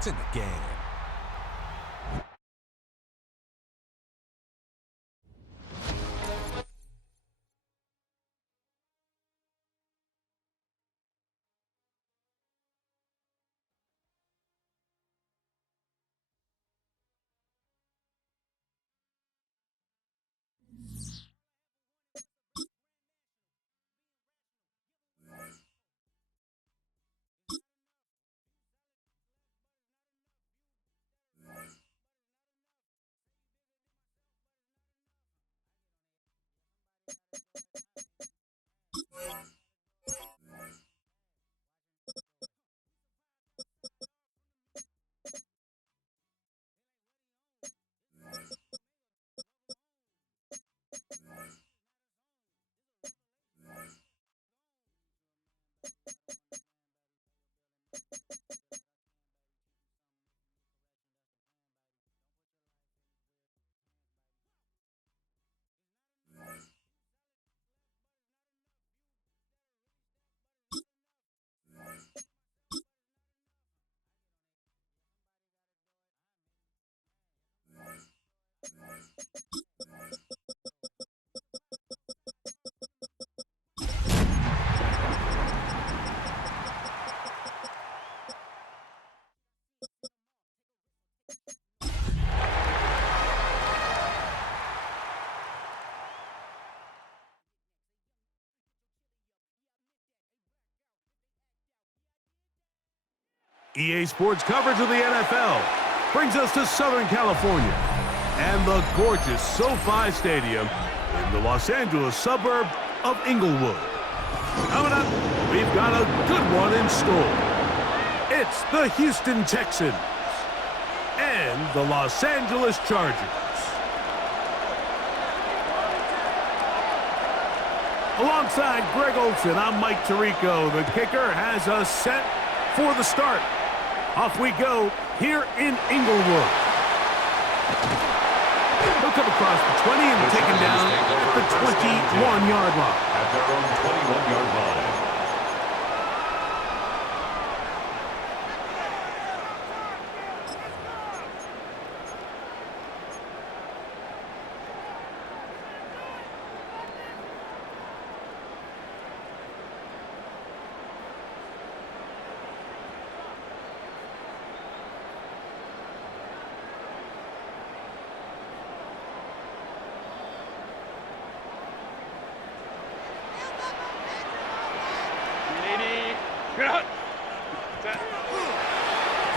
It's in the game. EA Sports coverage of the NFL brings us to Southern California and the gorgeous SoFi Stadium in the Los Angeles suburb of Inglewood. Coming up, we've got a good one in store. It's the Houston Texans and the Los Angeles Chargers. Alongside Greg Olson, I'm Mike Tirico. The kicker has us set for the start. Off we go here in Inglewood. He'll come across the 20 and taken down at the 21-yard line. At their own 21-yard line.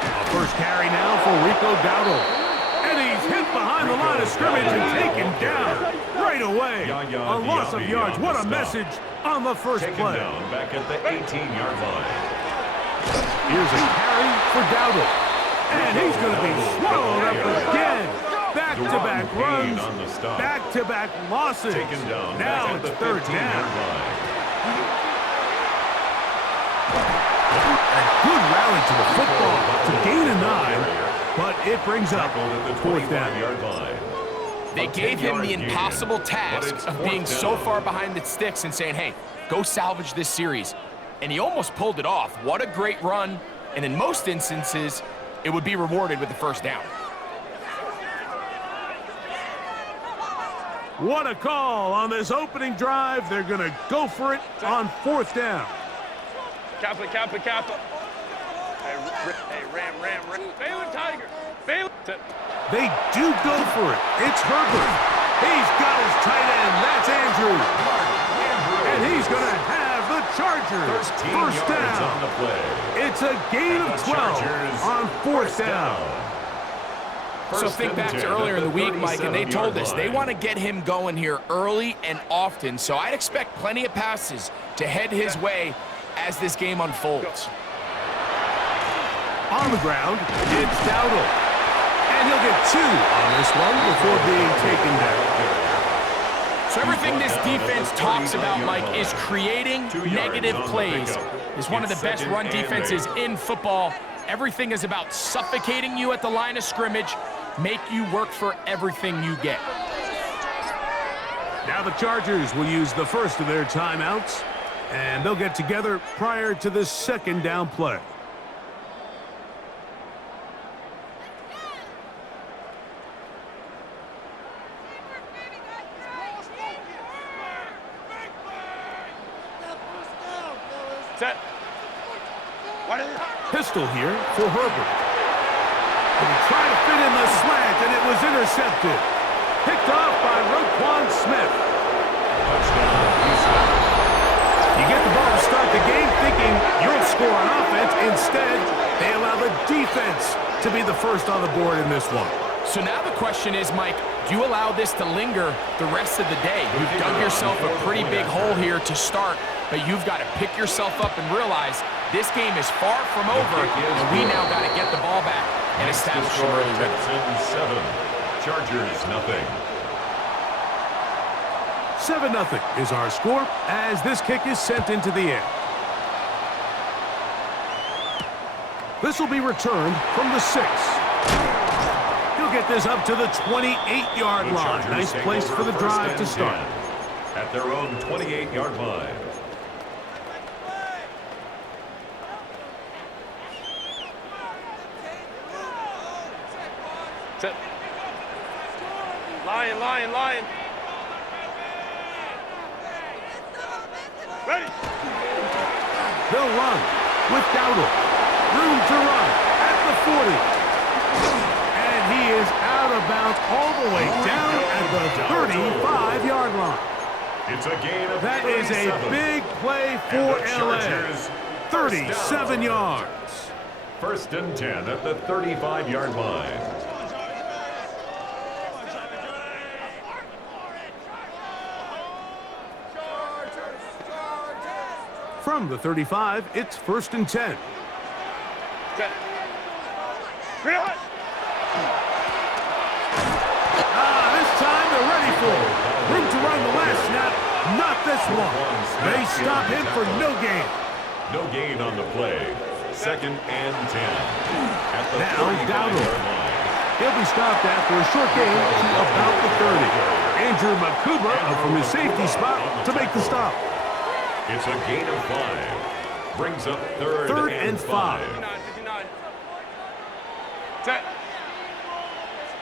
A first carry now for Rico Dowdle. And he's hit behind the line of scrimmage and taken down right away. A loss of yards. What a message on the first play. Down back at the 18-yard line. Here's a carry for Dowdle. And he's going to be swallowed up again. Back-to-back runs, back-to-back losses. Now it's third down. A good rally to the football to gain a 9, but it brings up fourth down. They gave him the impossible task of being so far behind the sticks and saying, hey, go salvage this series. And he almost pulled it off. What a great run. And in most instances, it would be rewarded with the first down. What a call on this opening drive. They're going to go for it on fourth down. Kappa. Hey, Ram. Balin Tiger. Balin. They do go for it. It's Herbert. He's got his tight end. That's Andrew. And he's going to have the Chargers first down. On the play. It's a gain of 12 on fourth down. So think back to earlier in the week, Mike, and they told us they want to get him going here early and often. So I'd expect plenty of passes to head his way as this game unfolds. On the ground, it's Dowdle. And he'll get 2 on this one before being taken down. So everything this defense talks about, Mike, is creating negative plays. It's one of the best run defenses in football. Everything is about suffocating you at the line of scrimmage, make you work for everything you get. Now the Chargers will use the first of their timeouts, and they'll get together prior to the second down play. Set. Pistol here for Herbert. And he tried to fit in the slant, and it was intercepted. Picked off by Roquan Smith. You get the ball to start the game thinking you'll score on offense. Instead, they allow the defense to be the first on the board in this one. So now the question is, Mike, do you allow this to linger the rest of the day? You've dug yourself a pretty big hole here to start, but you've got to pick yourself up and realize this game is far from over, and we now got to get the ball back and establish some early rhythm. Texans 7, Chargers nothing. 7-0 is our score as this kick is sent into the air. This will be returned from the 6. He'll get this up to the 28-yard line. Nice place for the drive to start. At their own 28-yard line. Set. Lion, lion, lion. Ready. They'll run with Dowdle. Room to run at the 40. And he is out of bounds all the way down at the 35-yard line. It's a gain of That is a 37. big play for LA. Chargers, 37 yards. First and 10 at the 35-yard line. From the 35, it's first and 10. Set. Green hot. This time they're ready for it. Room to run the last snap. Not this one. They stop him for no gain. No gain on the play. Second and 10. At the Now 35-yard Dowdle. line. He'll be stopped after a short gain to about the 30. Andrew Makuba up from his safety spot to make the stop. It's a gain of 5. Brings up third and 5. 59. Set.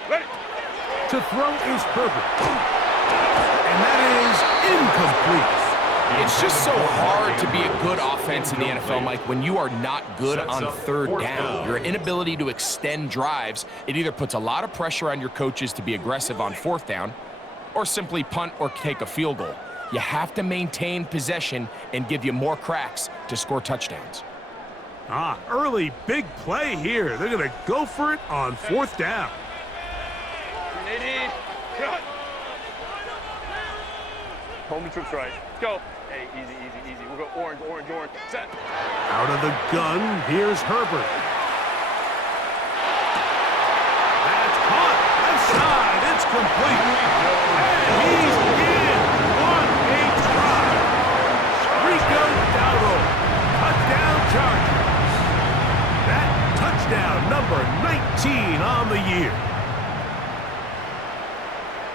Ready. To throw is Herbert. And that is incomplete. It's just so hard to be a good offense in the NFL, Mike, when you are not good on third down. Your inability to extend drives, it either puts a lot of pressure on your coaches to be aggressive on fourth down or simply punt or take a field goal. You have to maintain possession and give you more cracks to score touchdowns. Early big play here. They're going to go for it on fourth down. 80. Cut. Home trips right. Let's go. Hey, easy, easy, easy. We'll go orange, orange, orange. Set. Out of the gun, here's Herbert. That's caught. Left side. It's complete. And he's in. What a try. Rico Dowdle. Touchdown Chargers. That touchdown number 19 on the year.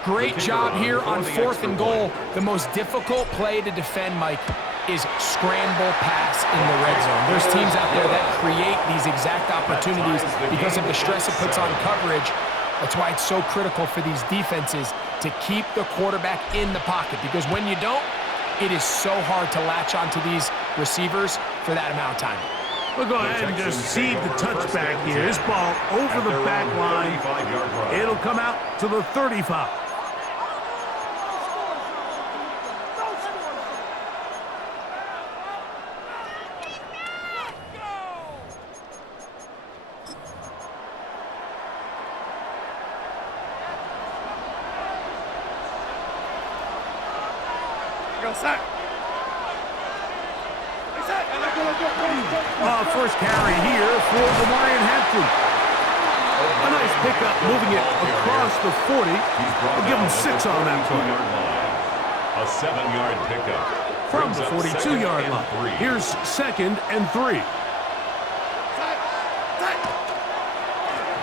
Great job here on fourth and goal. The most difficult play to defend, Mike, is scramble pass in the red zone. There's teams out there that create these exact opportunities because of the stress it puts on coverage. That's why it's so critical for these defenses to keep the quarterback in the pocket, because when you don't, it is so hard to latch onto these receivers for that amount of time. We'll go ahead and just seed the touchback here. This ball over the back line. It'll come out to the 35. First carry here for Demarion Hampton. A nice pickup, moving it across the 40. We'll give him 6 on that play. A 7-yard pickup. From the 42-yard line. Here's second and 3.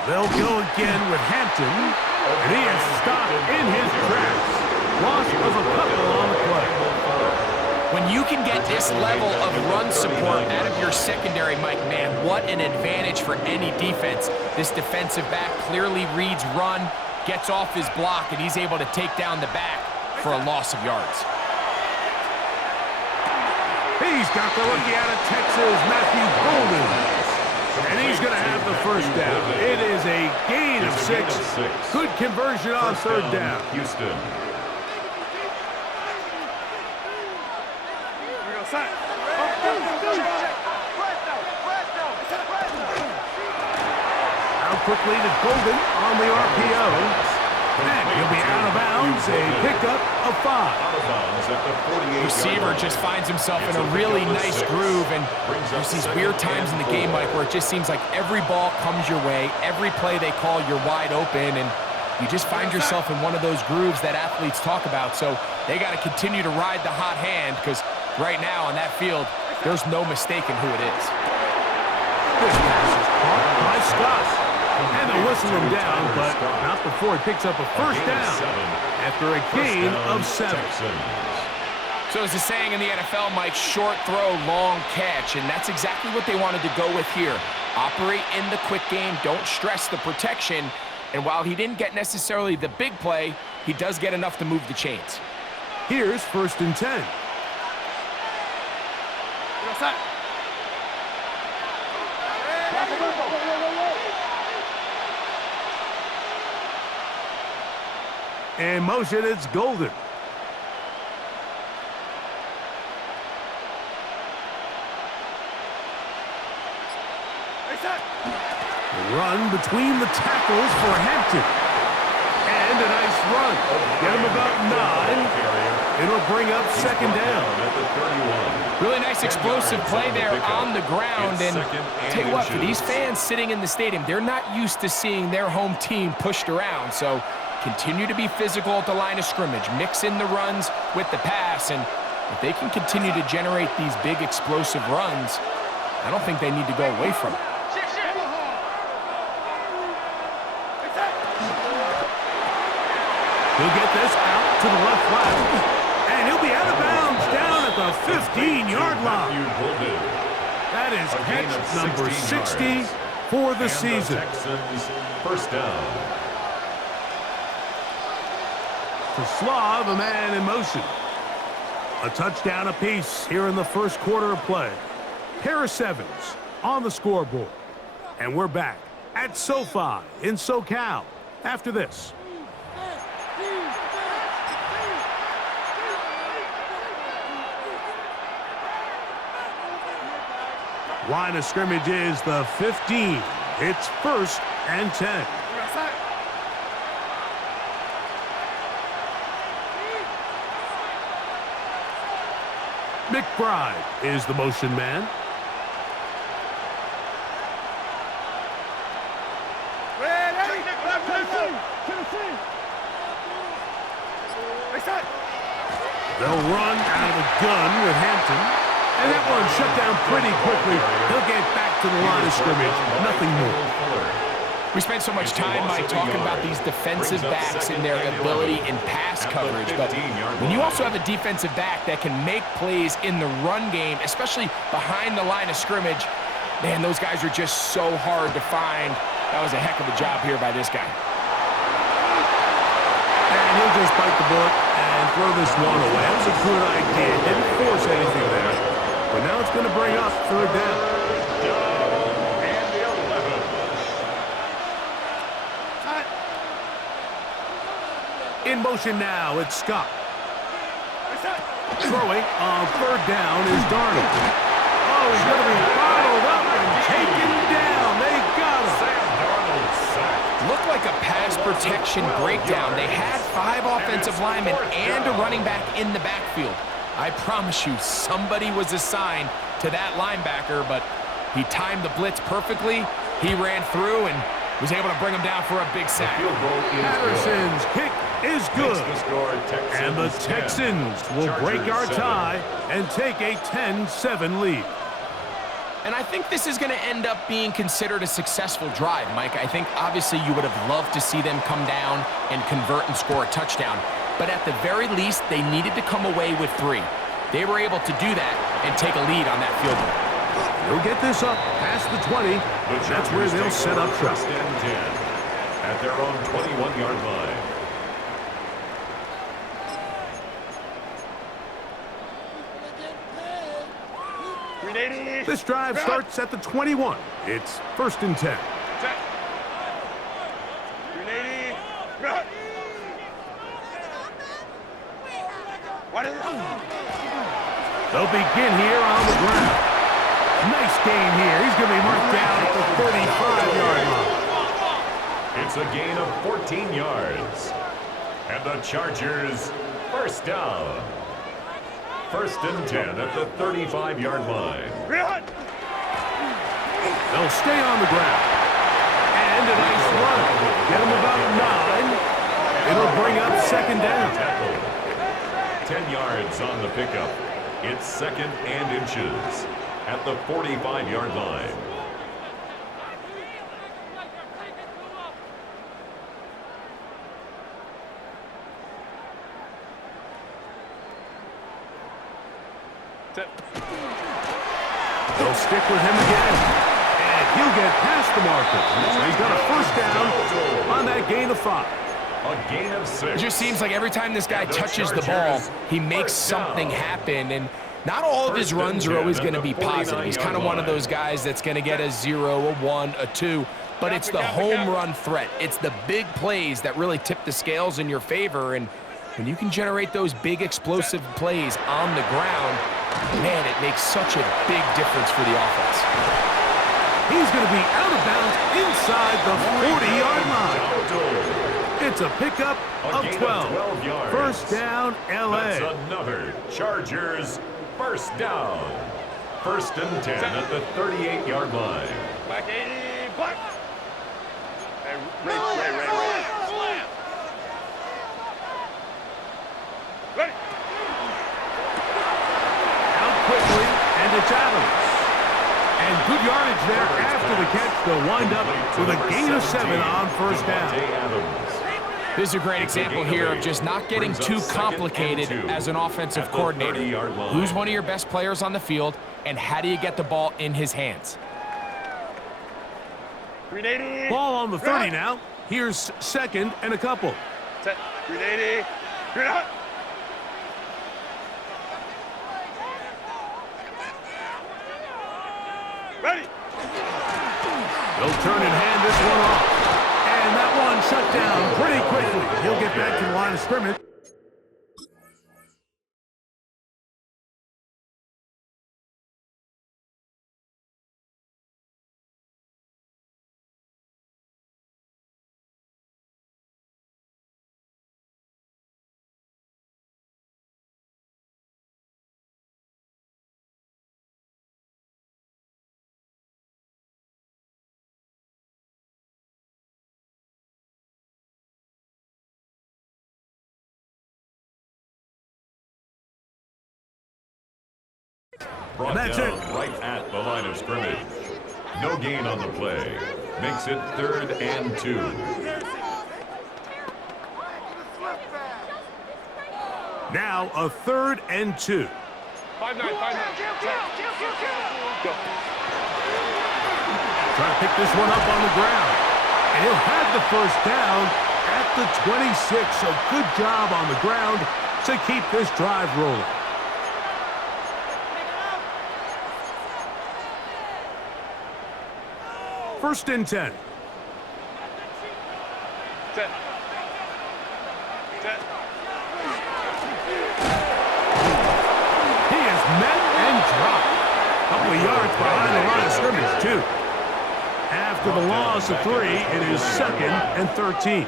They'll go again with Hampton, and he is stopped in his tracks. Loss of a couple on the play. When you can get this level of run support out of your secondary, Mike, man, what an advantage for any defense. This defensive back clearly reads run, gets off his block, and he's able to take down the back for a loss of yards. He's got the rookie out of Texas, Matthew Golden. And he's going to have the first down. It is a gain of 6. Good conversion on third down. Houston. Now quickly to Golden on the RPO. And he'll be out of bounds, a pickup of 5. Out of bounds at the 48-yard Receiver line. just finds himself in a really nice groove, and there's these weird times in the game, Mike, where it just seems like every ball comes your way, every play they call, you're wide open, and you just find yourself in one of those grooves that athletes talk about. So they got to continue to ride the hot hand, because right now on that field, there's no mistaking who it is. This pass is caught by Scott. And they'll whistle him down, but not before he picks up a first down after a gain of 7. So there's a saying in the NFL, Mike, short throw, long catch, and that's exactly what they wanted to go with here. Operate in the quick game, don't stress the protection, and while he didn't get necessarily the big play, he does get enough to move the chains. Here's 1st and 10. In motion, it's Golden. Run between the tackles for Hampton. And a nice run. Get him about 9. It'll bring up 2nd down. Really nice explosive play there on the ground. And tell you what, for these fans sitting in the stadium, they're not used to seeing their home team pushed around. So continue to be physical at the line of scrimmage. Mix in the runs with the pass. And if they can continue to generate these big explosive runs, I don't think they need to go away from it. He'll get this out to the left flat. And he'll be out of bounds down at the 15-yard line. That is catch number 60 for the season. Texans, first down. To Slav, a man in motion. A touchdown apiece here in the first quarter of play. Pair of 7s on the scoreboard. And we're back at SoFi in SoCal after this. Line of scrimmage is the 15. It's 1st and 10. McBride is the motion man. They'll run out of the gun with Hampton. And that one shut down pretty quickly. He'll get back to the line of scrimmage. Nothing more. We spent so much time, Mike, talking about these defensive backs and their ability in pass coverage. But when you also have a defensive back that can make plays in the run game, especially behind the line of scrimmage, man, those guys are just so hard to find. That was a heck of a job here by this guy. And he'll just bite the bullet and throw this one away. That was a good idea. Didn't force anything there. But now it's going to bring up 3rd down. And the 11. In motion now, it's Scott. Throwing on 3rd down is Darnold. Oh, he's going to be bottled up and taken down. They got him. Sam Darnold sacked. Looked like a pass protection breakdown. They had 5 offensive linemen and a running back in the backfield. I promise you, somebody was assigned to that linebacker, but he timed the blitz perfectly. He ran through and was able to bring him down for a big sack. Patterson's kick is good. And the Texans will break our tie and take a 10-7 lead. And I think this is going to end up being considered a successful drive, Mike. I think obviously you would have loved to see them come down and convert and score a touchdown. But at the very least, they needed to come away with 3. They were able to do that and take a lead on that field goal. They'll get this up past the 20. That's where they'll set up shop. 1st and 10 at their own 21-yard line. 380. This drive starts at the 21. It's 1st and 10. Set. 380. Good. What is it? They'll begin here on the ground. Nice gain here. He's going to be marked down at the 35-yard line. It's a gain of 14 yards. And the Chargers, first down. 1st and 10 at the 35-yard line. They'll stay on the ground. And a nice run. Get him about 9. It'll bring up 2nd down. 10 yards on the pickup. It's 2nd and inches at the 45-yard line. They'll stick with him again. And he'll get past the marker. So he's got a 1st down on that gain of 5. A gain of 6. It just seems like every time this guy touches the ball, he makes something happen. And not all of his runs are always going to be positive. He's kind of one of those guys that's going to get a 0, a 1, a 2. But it's the home run threat. It's the big plays that really tip the scales in your favor. And when you can generate those big explosive plays on the ground, man, it makes such a big difference for the offense. He's going to be out of bounds inside the 40-yard line. It's a pickup of 12. 12 yards. 1st down, L.A. That's another Chargers first down. 1st and 10 at the 38-yard line. Back 80. Black. Hey, Ray. Ready. Out quickly, and it's Adams. And good yardage there after the catch. They'll wind up with a gain of 7 on 1st down. This is a great example here of just not getting too complicated as an offensive coordinator. Who's one of your best players on the field, and how do you get the ball in his hands? 380. Ball on the 30 now. Here's 2nd and a couple. Set. 380. Good out. Ready. They'll turn and hand this one off. And that one shut down pretty quickly. He'll get back to the line of scrimmage. Brought That's down it. right at the line of scrimmage. No gain on the play. Makes it 3rd and 2. Now a 3rd and 2. 5-9. Go. Trying to pick this one up on the ground. And he'll have the 1st down at the 26. So good job on the ground to keep this drive rolling. First and 10. Set. He is met and dropped. A couple of yards behind the line of scrimmage, too. After the loss of 3, it is 2nd and 13.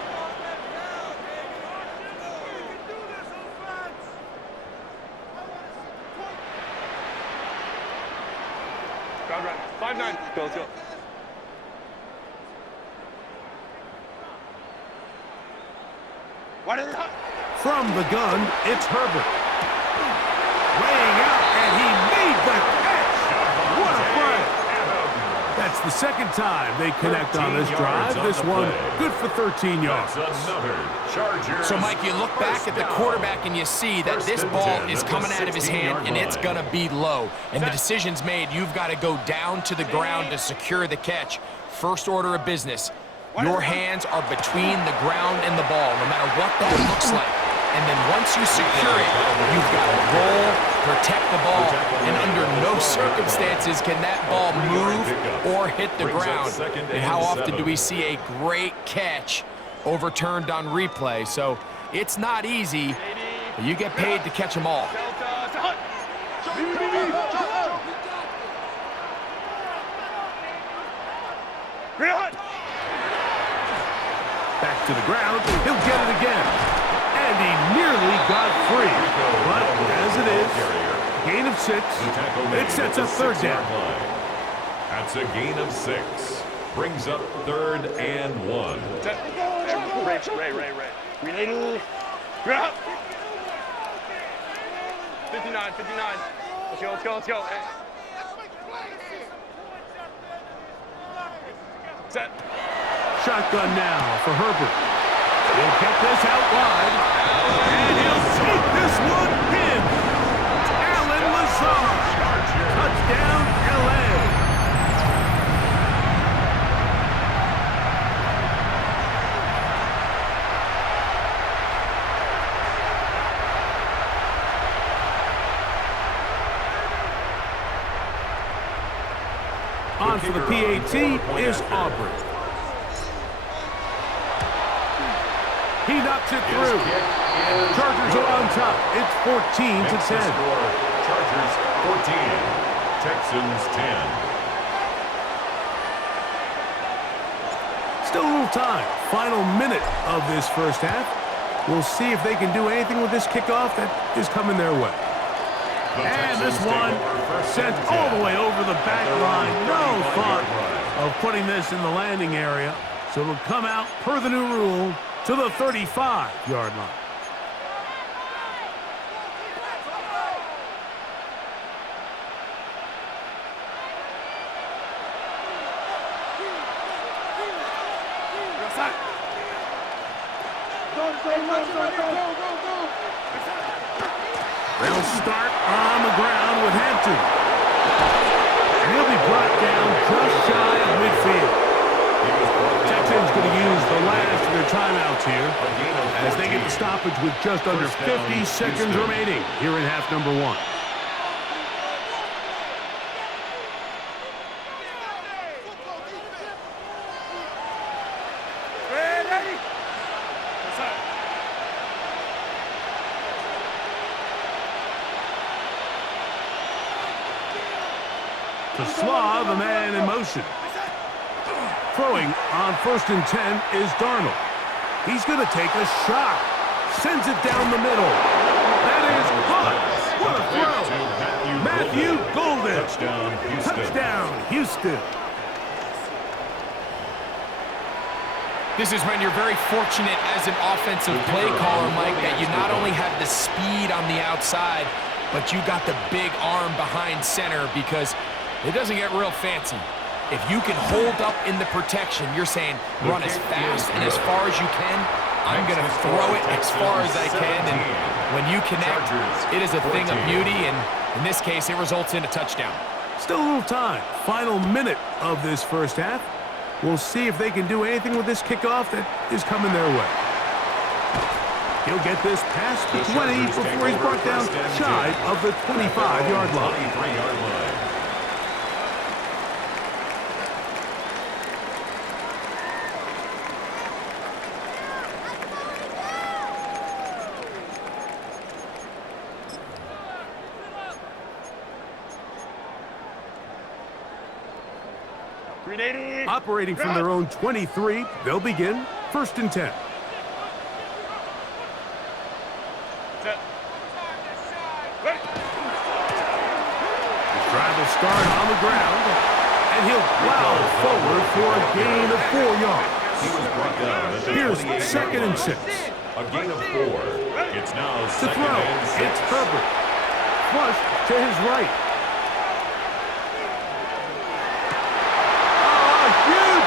Ground right. 5-9. Go, let's go. What is it? From the gun, it's Herbert. Laying out, and he made the catch. What a play. That's the 2nd time they connect on this drive. This one good for 13 yards. So, Mike, you look back at the quarterback and you see that this ball is coming out of his hand and it's going to be low. And the decision's made. You've got to go down to the ground to secure the catch. First order of business. Your hands are between the ground and the ball, no matter what that looks like. and then once you secure it, you've got to roll, protect the ball, and under no circumstances can that ball move or hit the ground. And how often do we see a great catch overturned on replay? So it's not easy, but you get paid to catch them all. Back to the ground, he'll get it again. And he nearly got free. But as it is, gain of 6, it sets up third down. That's a gain of 6. Brings up 3rd and 1. Ray. Related. 59. Let's go. Hey. Set. Shotgun now for Herbert. He'll get this out wide. And he'll take this one in. Allen Lazard. Touchdown, L.A. On for the PAT is Aubrey. He knocks it through. Chargers are on top. It's 14-10. Chargers 14, Texans 10. Still a little time. Final minute of this first half. We'll see if they can do anything with this kickoff that is coming their way. And this one sent all the way over the back line. No thought of putting this in the landing area. So it'll come out, per the new rule, to the 35-yard line. They'll start on the ground with Hampton. And he'll be brought down just shy of midfield. Texans going to use the last of their timeouts here as they get the stoppage with just under 50 seconds remaining here in half number 1. To Slaw, the man in motion. Throwing on 1st and 10 is Darnold. He's going to take a shot. Sends it down the middle. That is caught. What a throw. Matthew Golden. Touchdown, Houston. This is when you're very fortunate as an offensive play caller, Mike, that you not only have the speed on the outside, but you got the big arm behind center, because it doesn't get real fancy. If you can hold up in the protection, you're saying run as fast and as far as you can. I'm going to throw it as far as I can, and when you connect, it is a thing of beauty, and in this case, it results in a touchdown. Still a little time. Final minute of this first half. We'll see if they can do anything with this kickoff that is coming their way. He'll get this past the 20 before he's brought down shy of the 25-yard line. Operating from their own 23, they'll begin 1st and 10. The drive will start on the ground, and he'll plow forward for a gain of 4 yards. Here's 2nd and 6. A gain of 4. It's now To 2nd throw, and 6. it's Herbert. Flush to his right.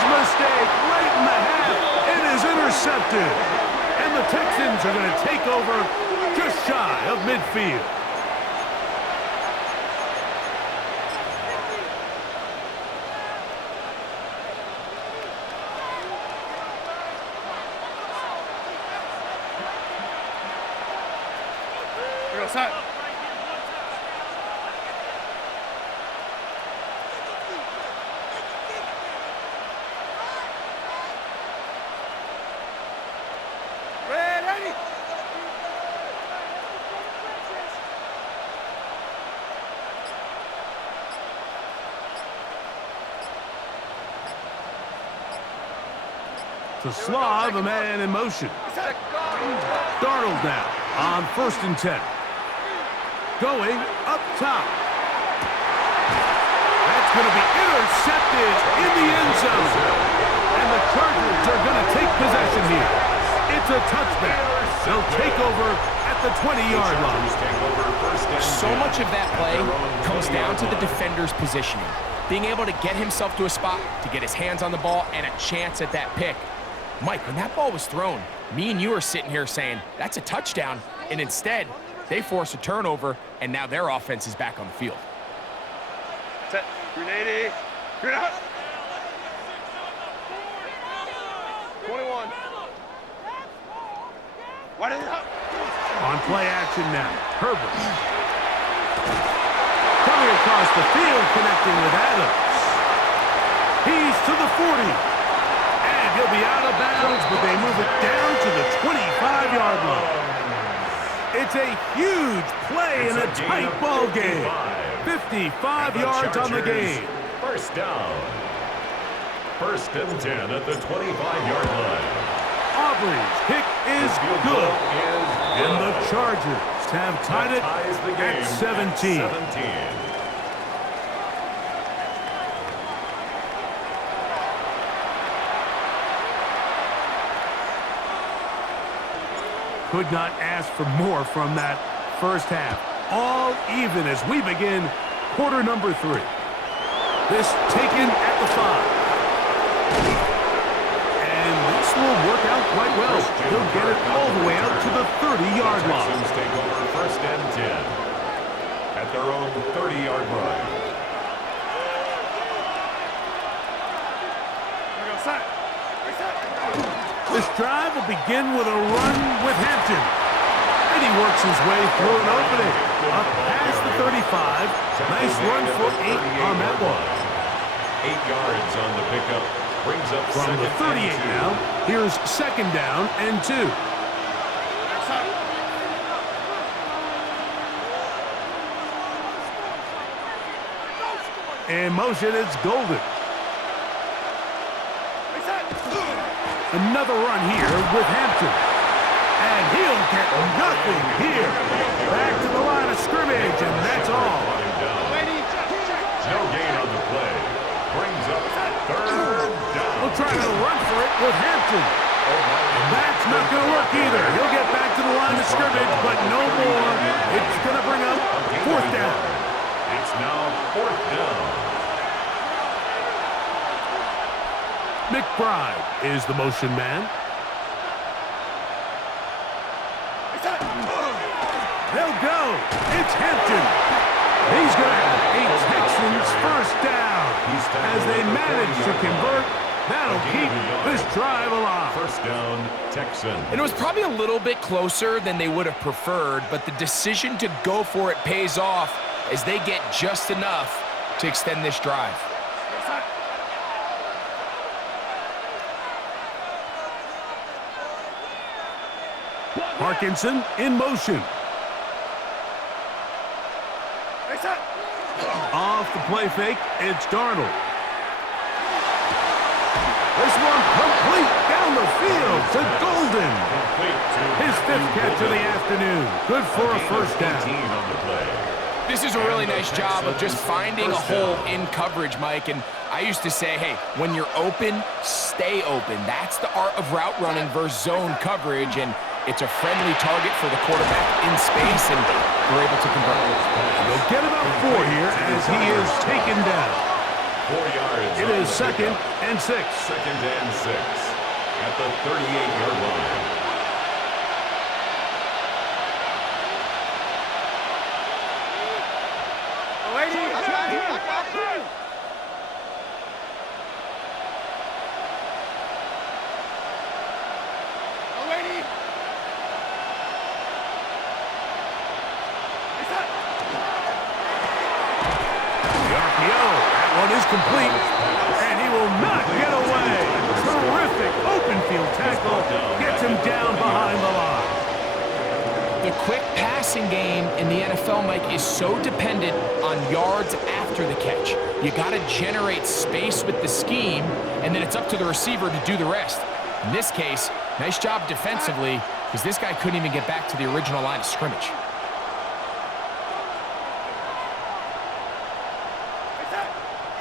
Mistake right in the half. It is intercepted. And the Texans are going to take over just shy of midfield. Outside. Ready. To Slav, a man in motion. Darnold now on 1st and 10. Going up top. That's going to be intercepted in the end zone. And the Chargers are going to take possession here. It's a touchback. They'll take over at the 20-yard line. So much of that play comes down to the defender's positioning. Being able to get himself to a spot, to get his hands on the ball, and a chance at that pick. Mike, when that ball was thrown, me and you are sitting here saying, that's a touchdown, and instead, they force a turnover, and now their offense is back on the field. Set. Grenade. Grenade out. 21. Why did it up? On play action now, Herbert. Coming across the field, connecting with Adams. He's to the 40. And he'll be out of bounds, but they move it down to the 25-yard line. It's a huge play in a tight ball game. 55 yards on the game. First down. 1st and 10 at the 25-yard line. Aubrey's kick is good. And the Chargers have tied it at 17. Could not ask for more from that first half. All even as we begin quarter number 3. This taken at the 5. And this will work out quite well. He'll get it all the way out to the 30-yard line. Texans take over 1st and 10 at their own 30-yard line. This drive will begin with a run with Hampton. And he works his way through an opening. Up past the 35. Nice run for 8 on that one. 8 yards on the pickup. Brings up from the 38 now. Here's 2nd down and 2. In motion, it's Golden. Another run here with Hampton. And he'll get nothing here. Back to the line of scrimmage, and that's all. No gain on the play. Brings up 3rd down. We'll try to run for it with Hampton. And that's not going to work either. He'll get back to the line of scrimmage, but no more. It's going to bring up 4th down. It's now 4th down. McBride is the motion man. They'll go. It's Hampton. He's going to have a Texans first down. As they manage to convert, that'll keep this drive alive. First down, Texans. And it was probably a little bit closer than they would have preferred, but the decision to go for it pays off as they get just enough to extend this drive. Parkinson in motion. Off the play fake, it's Darnold. This one complete down the field to Golden. His 5th catch of the afternoon. Good for a first down. This is a really nice job of just finding a hole in coverage, Mike. And I used to say, hey, when you're open, stay open. That's the art of route running versus zone coverage. And it's a friendly target for the quarterback in space, and we're able to convert. They'll get about 4 here as he is taken down. 4 yards. It is 2nd and 6. 2nd and 6 at the 38-yard line. RPO. That one is complete. And he will not get away. Terrific open field tackle. Gets him down behind the line. The quick passing game in the NFL, Mike, is so dependent on yards after the catch. You got to generate space with the scheme, and then it's up to the receiver to do the rest. In this case, nice job defensively, because this guy couldn't even get back to the original line of scrimmage.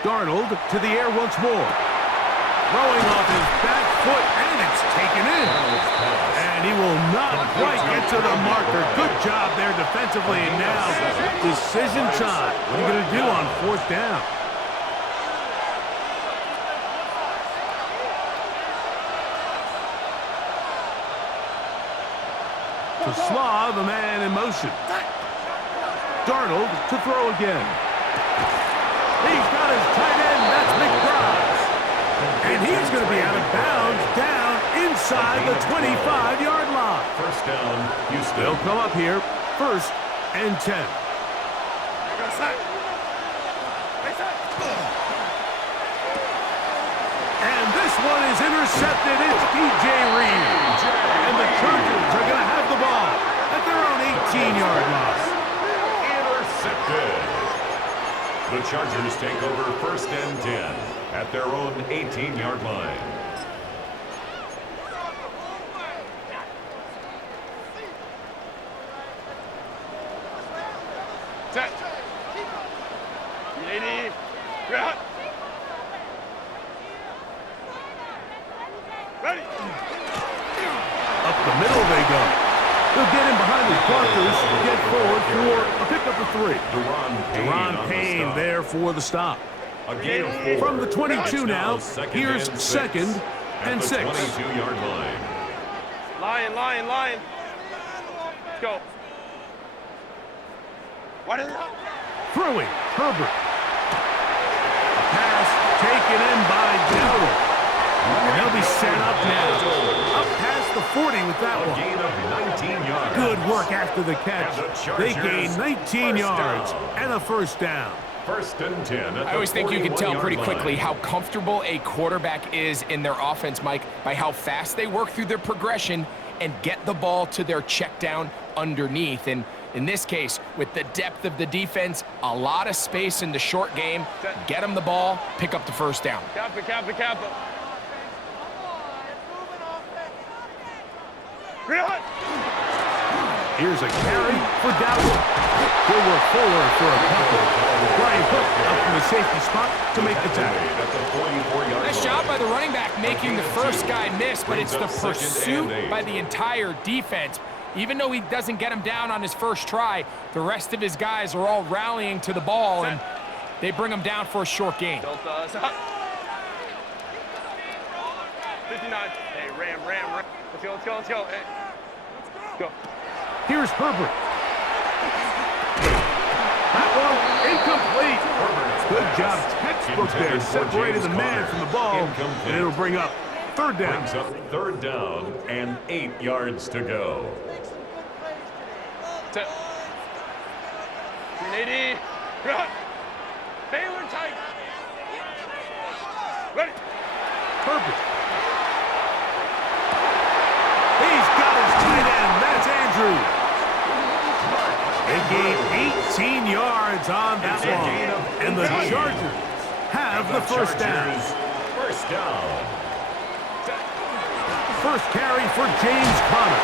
Darnold to the air once more. Throwing off his back foot, and it's taken in. And he will not quite get to the marker. Good job there defensively. And now, decision time. What are you going to do on fourth down? To Slaw, the man in motion. Darnold to throw again. He's got his tight end. That's McBride. And he's going to be out of bounds down inside the 25-yard line. First down, Houston. They'll come up here, 1st and 10. And this one is intercepted. It's DJ Reed. And the Chargers are going to have the ball at their own 18-yard line. Intercepted. The Chargers take over 1st and 10 at their own 18-yard line. Set. 80. Ready. Ready. Up the middle they go. They'll get him behind his blockers, get forward for a pickup of 3. Deron Payne there for the stop. A gain of 4. From the 22 now, here's 2nd and 6. 22-yard line. Lion. Let's go. What is it? Throwing, Herbert. A pass taken in by Dowdle. And they'll be set up now. Up past the 40 with that A one. gain of 19 yards. Good work after the catch. And the They Chargers, gain 19 yards down. and a 1st down. 1st and 10 at the I always think you can tell pretty 41-yard quickly line. how comfortable a quarterback is in their offense, Mike, by how fast they work through their progression and get the ball to their check down underneath. And in this case, with the depth of the defense, a lot of space in the short game, get them the ball, pick up the 1st down. Kappa. Real. Here's a carry for Dowdle. He'll work forward for a couple. Brian Cook up from the safety spot to make the tackle. At the 44-yard Nice line. job by the running back making the first guy miss, but it's the pursuit by the entire defense. Even though he doesn't get him down on his first try, the rest of his guys are all rallying to the ball, and they bring him down for a short gain. 59. Hey, Ram. Let's go. Hey. Go. Here's Herbert. That one incomplete. Good job, textbook there. Separated the man from the ball, and it'll bring up 3rd down. Brings up 3rd down and 8 yards to go. Set. 380. Run. Baylor tight. Ready. Herbert. He's got his tight end. That's Andrews. They gained 18 yards on that one. And the Chargers have the 1st down. 1st down. First carry for James Conner.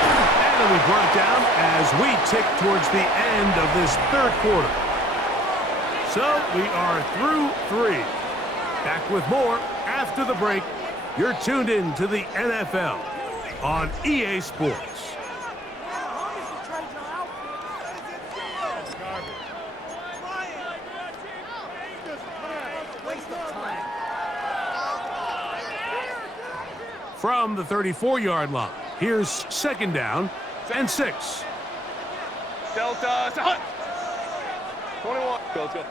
And it'll be brought down as we tick towards the end of this 3rd quarter. So we are through 3. Back with more after the break. You're tuned in to the NFL on EA Sports. From the 34-yard line, here's 2nd down and 6. Delta. 21. Let's go.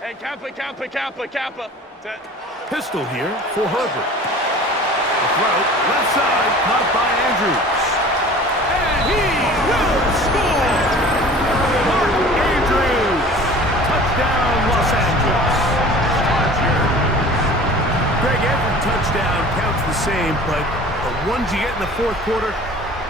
Hey, Kappa. Set. Pistol here for Herbert. The throw, left side, caught by Andrews. And he will score! Mark Andrews! Touchdown, Los Angeles. same, but the ones you get in the fourth quarter,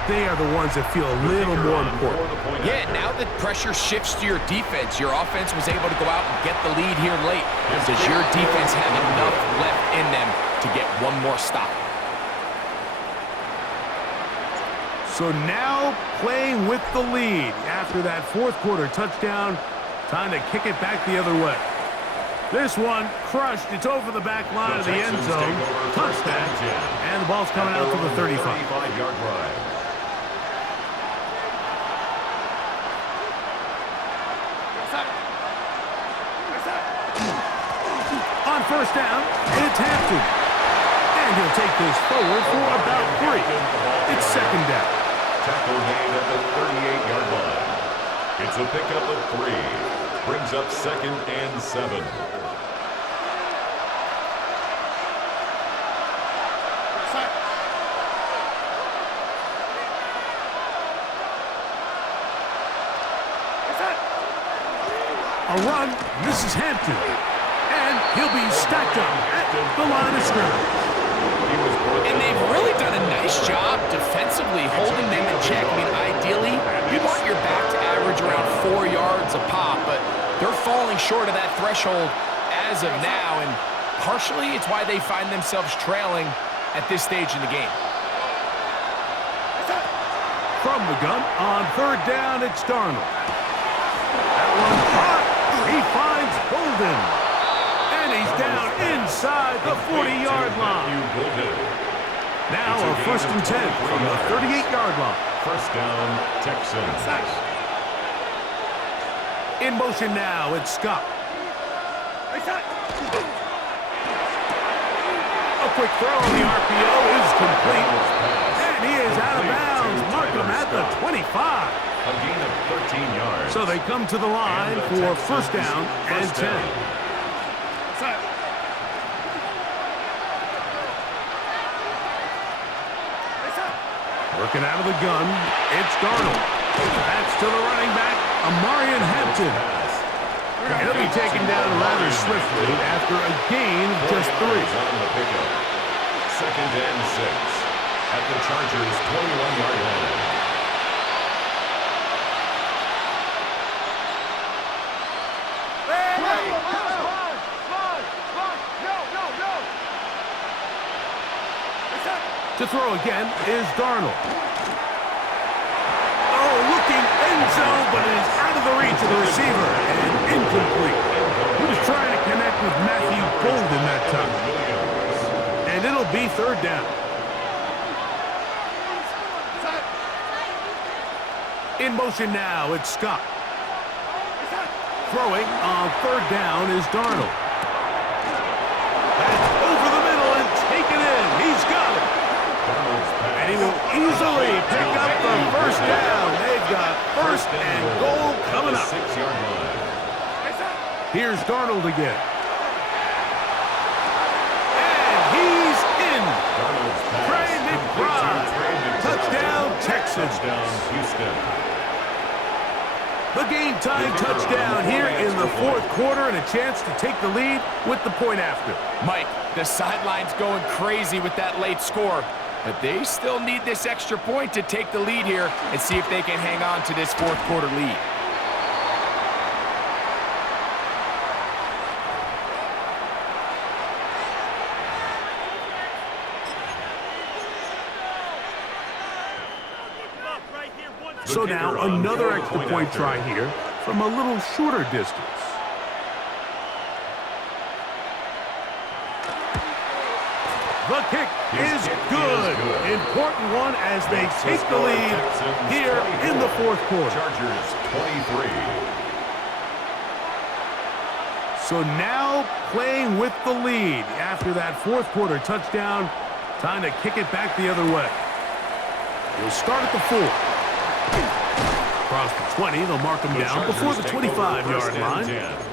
they are the ones that feel a little more important. Yeah, now that pressure shifts to your defense, your offense was able to go out and get the lead here late. Does your defense have enough left in them to get one more stop? So now playing with the lead after that fourth quarter touchdown, time to kick it back the other way. This one crushed. It's over the back line of the end zone. Touchdown. And the ball's coming out to the 35-yard line. On first down, it's Hampton. And he'll take this forward for about 3. It's second down. Tackle made at the 38-yard line. It's a pickup of 3. Brings up 2nd and 7. A run. This is Hampton. And he'll be stacked up at the line of scrimmage. And they've really done a nice job defensively holding them in check. I mean, ideally, you want your back to average around 4 yards a pop, but they're falling short of that threshold as of now, and partially it's why they find themselves trailing at this stage in the game. From the gun, on third down, it's Darnold. That one caught. He finds Golden. And he's down inside the 40-yard line. Now a 1st and 10 from the 38-yard line. First down, Texans. In motion now, it's Scott. A quick throw on the RPO is complete. And he is out of bounds. Mark him at the 25. A gain of 13 yards. So they come to the line for first down and 10. Working out of the gun, it's Darnold. That's to the running back, Amarian Hampton. He'll be taken down rather swiftly after a gain of just 3. Second and 6 at the Chargers' 21-yard line. To throw again is Darnold. Oh, looking end zone, but it is out of the reach of the receiver and incomplete. He was trying to connect with Matthew Golden that time. And it'll be third down. In motion now, it's Scott. Throwing on third down is Darnold. That's over the middle and taken in. He's got it. And he will easily pick up the first down. They've got first and goal coming up. 6-yard line. Here's Darnold again. And he's in. Trey McBride. Touchdown, Texas. Touchdown, Houston. The game-time touchdown here in the fourth quarter and a chance to take the lead with the point after. Mike, the sideline's going crazy with that late score, but they still need this extra point to take the lead here and see if they can hang on to this fourth quarter lead. So now another extra point try here from a little shorter distance. The kick is good. Important one as they take the lead here in the fourth quarter. Chargers 23. So now playing with the lead after that fourth quarter touchdown. Time to kick it back the other way. We'll start at the 4. Across the 20, they'll mark them down before the 25-yard line.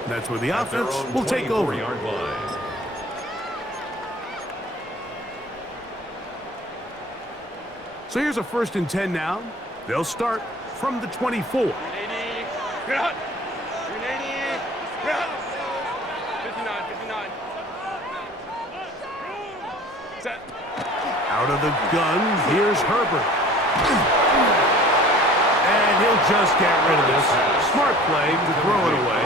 That's where the offense will take over. So here's a 1st and 10 now. They'll start from the 24. 59. Set. Out of the gun, here's Herbert. And he'll just get rid of this. Smart play to throw it away,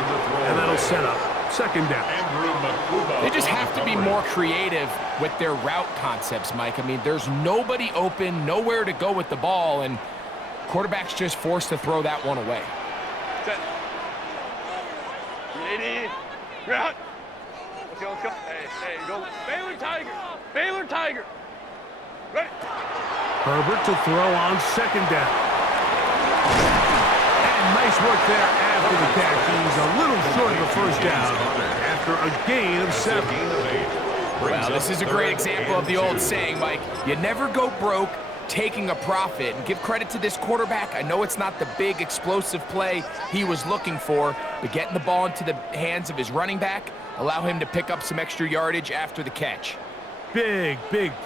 and that'll set up second down. They just have to be more creative with their route concepts, Mike. I mean, there's nobody open, nowhere to go with the ball, and quarterback's just forced to throw that one away. Set. Ready. Route. Let's go, let's go. Hey, go. Baylor Tiger. Baylor Tiger. Ready. Herbert to throw on second down. And nice work there after the catch. He's a little short of the first down after a gain of 7. Well, this is a great example of the old saying, Mike. You never go broke taking a profit. And give credit to this quarterback. I know it's not the big explosive play he was looking for, but getting the ball into the hands of his running back, allow him to pick up some extra yardage after the catch. Big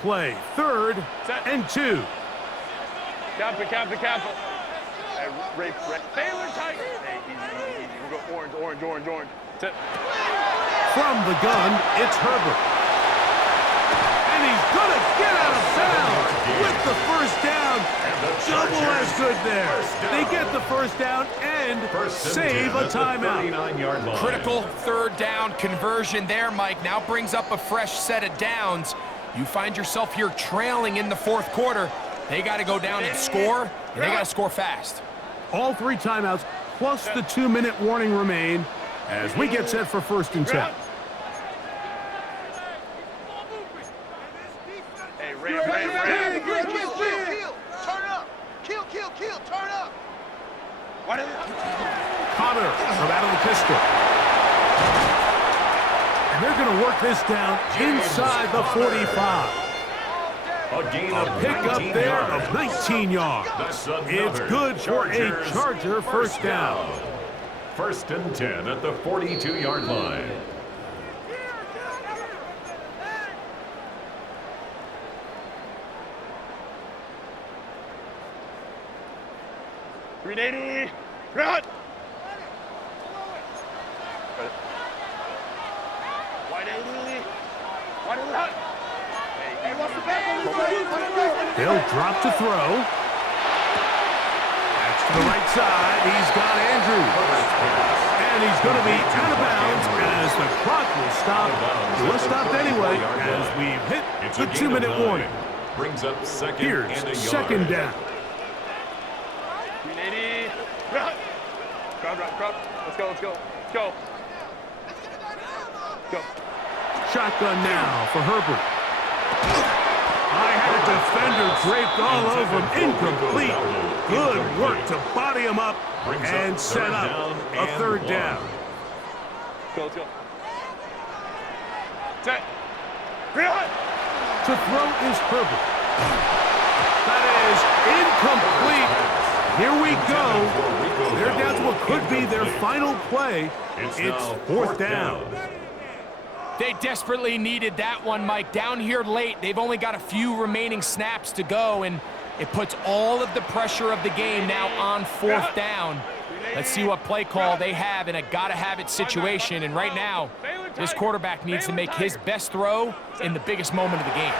play. 3rd and 2. Capital. Hey, Ray. Baylor Tiger. Hey, easy. We'll go orange. Set. From the gun, it's Herbert. And he's going to get out of bounds with the first down. Double as good there. They get the first down and save a timeout. Critical 3rd down conversion there, Mike. Now brings up a fresh set of downs. You find yourself here trailing in the 4th quarter. They got to go down and score, and they got to score fast. All 3 timeouts plus the 2-minute warning remain as we get set for 1st and 10. Hey, Ray. Kill. Turn up. Kill. Turn up. What is it? Connor from out of the pistol. And they're going to work this down inside the 45. A gain of A pickup 19 there yards. of 19 yards. It's good for a Charger first down. 1st and 10 at the 42-yard line. Ready. Route. Wide route. Hey, what's the back? They'll drop to throw. That's to the right side. He's got Andrews. And he's going to be out of bounds as the clock will stop. It was stopped anyway as we've hit the 2-minute warning. Brings up second Here's and a second yard. down. Ready. Route. Crowd. Let's go. Go. Shotgun now for Herbert. I had a defender draped all over him. Incomplete. Good work to body him up and set up a 3rd down. Let's go. Set. Route. To throw is Herbert. That is incomplete. Here we go. They're down to what could be their final play. It's 4th down. They desperately needed that one, Mike. Down here late, they've only got a few remaining snaps to go, and it puts all of the pressure of the game now on 4th down. Let's see what play call they have in a gotta-have-it situation, and right now, this quarterback needs to make his best throw in the biggest moment of the game.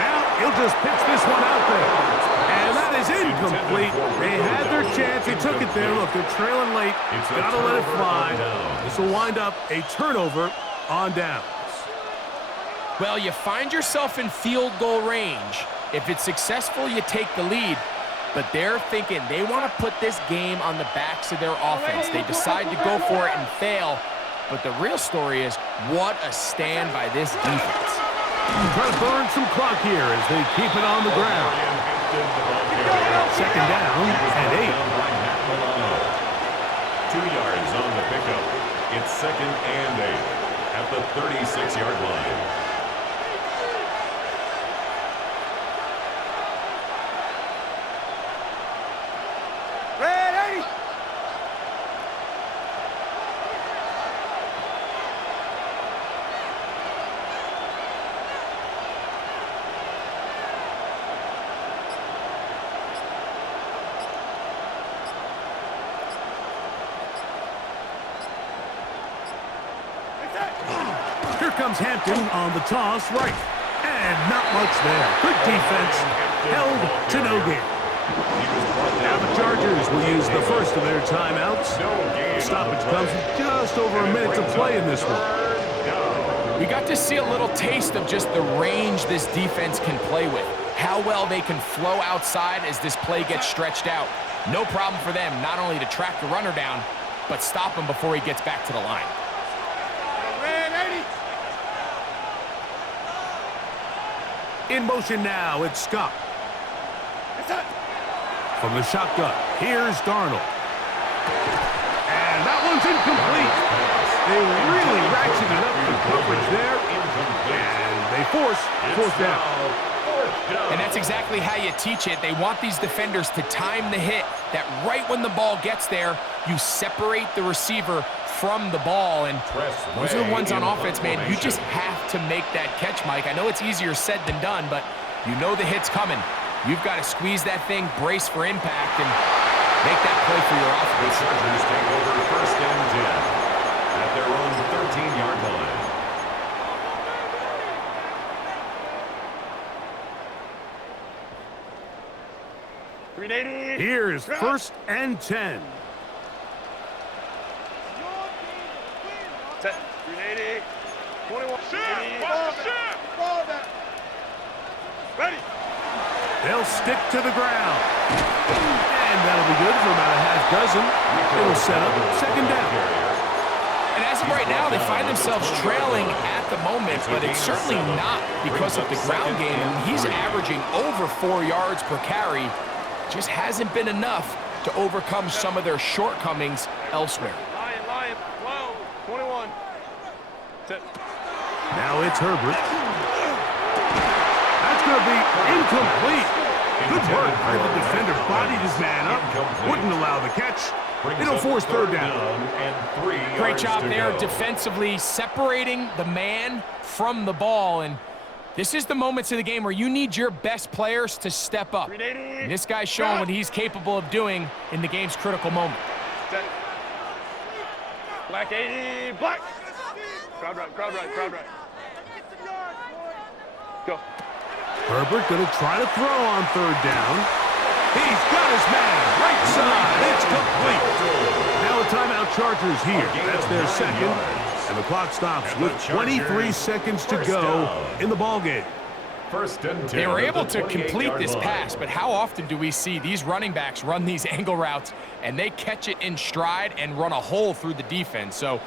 Now he'll just pitch this one out there. And that is incomplete. They had their chance. They took it there. Look, they're trailing late. Got to let it fly. This will wind up a turnover on downs. Well, you find yourself in field goal range. If it's successful, you take the lead. But they're thinking they want to put this game on the backs of their offense. They decide to go for it and fail. But the real story is, what a stand by this defense. Try to burn some clock here as they keep it on the ground. 2nd down and 8. 2 yards on the pickup. It's 2nd and 8 at the 36-yard line. Ready. Here comes Hampton on the toss right. And not much there. Good defense. Held to no gain. Now the Chargers will use the first of their timeouts. The stoppage comes with just over a minute to play in this one. We got to see a little taste of just the range this defense can play with. How well they can flow outside as this play gets stretched out. No problem for them not only to track the runner down, but stop him before he gets back to the line. In motion now, it's Scott. From the shotgun, here's Darnold. And that one's incomplete. They really ratcheted up the coverage there, and they force fourth down. And that's exactly how you teach it. They want these defenders to time the hit, that right when the ball gets there, you separate the receiver from the ball. And those are the ones on offense, man. You just have to make that catch, Mike. I know it's easier said than done, but you know the hit's coming. You've got to squeeze that thing, brace for impact, and make that play for your offense. The Chargers take over first and 10 at their own 13-yard line. Here's first and 10. Set. 380. 21. Ball back. Ready. They'll stick to the ground. And that'll be good for about a half dozen. It'll set up second down. And as of right now, they find themselves trailing at the moment, but it's certainly not because of the ground game. And he's averaging over 4 yards per carry. Just hasn't been enough to overcome some of their shortcomings elsewhere. Lion. Whoa. 21. Set. Now it's Herbert. That's going to be incomplete. Good work by the defender. Bodied his man up. Wouldn't allow the catch. It'll force third down. Great job there defensively, separating the man from the ball. And this is the moments of the game where you need your best players to step up. And this guy's showing what he's capable of doing in the game's critical moment. Set. Black 80. Black. Crowd right. Go. Herbert going to try to throw on third down. He's got his man. Right side. It's complete. Now a timeout Chargers here. That's their second. And the clock stops with 23 seconds to go in the ballgame. First and 10. They were able to complete this pass, but how often do we see these running backs run these angle routes and they catch it in stride and run a hole through the defense? So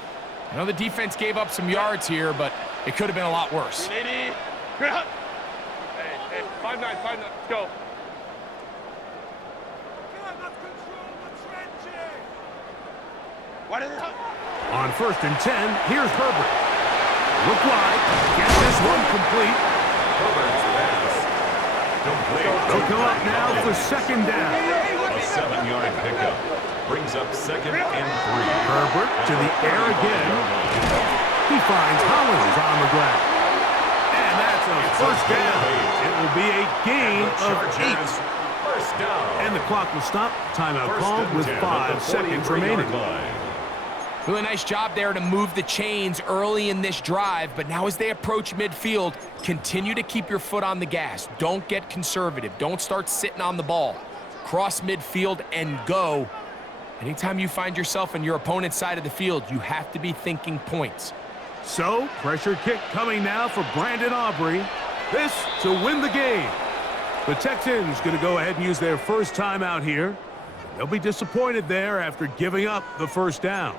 I know the defense gave up some yards here, but it could have been a lot worse. 80. Hey, 5-9, let's go. On first and 10, here's Herbert. Look wide. Get this one complete. Herbert's pass. Complete. They'll come up now for second down. A 7-yard pickup brings up second and 3. Herbert to the air again. He finds Hollins on the ground. And that's a first down. It will be a gain of 8. First down. And the clock will stop. Timeout First called and with 10 5 seconds remaining. Really nice job there to move the chains early in this drive, but now as they approach midfield, continue to keep your foot on the gas. Don't get conservative. Don't start sitting on the ball. Cross midfield and go. Anytime you find yourself on your opponent's side of the field, you have to be thinking points. So, pressure kick coming now for Brandon Aubrey. This to win the game. The Texans going to go ahead and use their first timeout here. They'll be disappointed there after giving up the first down.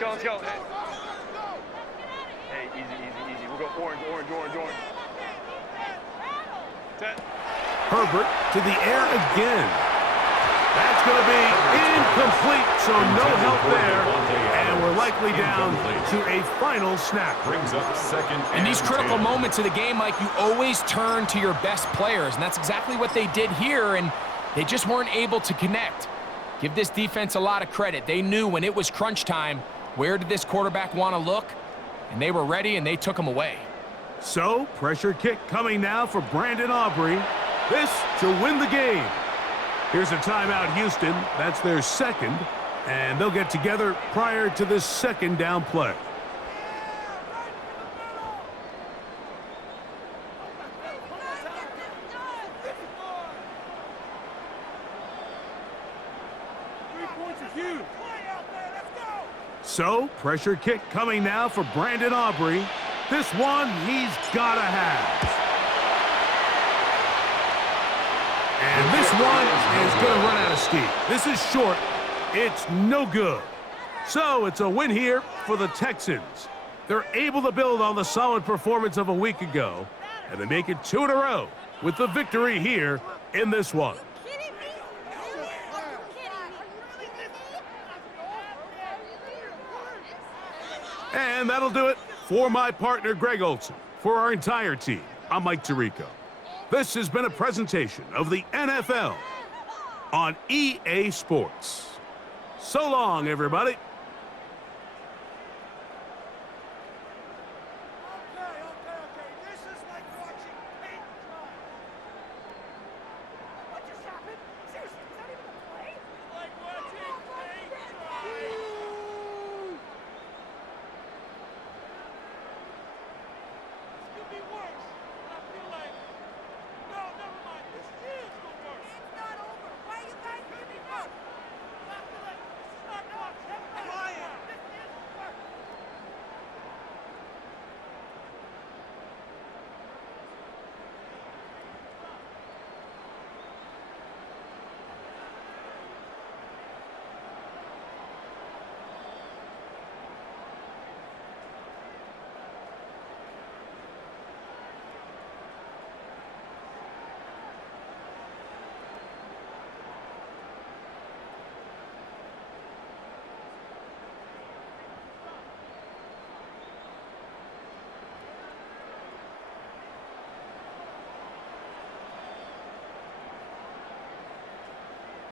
Let's go. Hey, easy. We'll go orange. Set. Herbert to the air again. That's going to be incomplete, so no help there. And we're likely down to a final snap. Brings up second. In these critical 10. moments of the game, Mike, you always turn to your best players, and that's exactly what they did here, and they just weren't able to connect. Give this defense a lot of credit. They knew when it was crunch time, where did this quarterback want to look, and they were ready, and they took him away. So, pressure kick coming now for Brandon Aubrey. This to win the game. Here's a timeout, Houston. That's their second, and they'll get together prior to this second down play. So, pressure kick coming now for Brandon Aubrey. This one he's got to have. And this one is going to run out of steam. This is short. It's no good. So, it's a win here for the Texans. They're able to build on the solid performance of a week ago, and they make it 2 in a row with the victory here in this one. And that'll do it for my partner, Greg Olson. For our entire team, I'm Mike Tirico. This has been a presentation of the NFL on EA Sports. So long, everybody.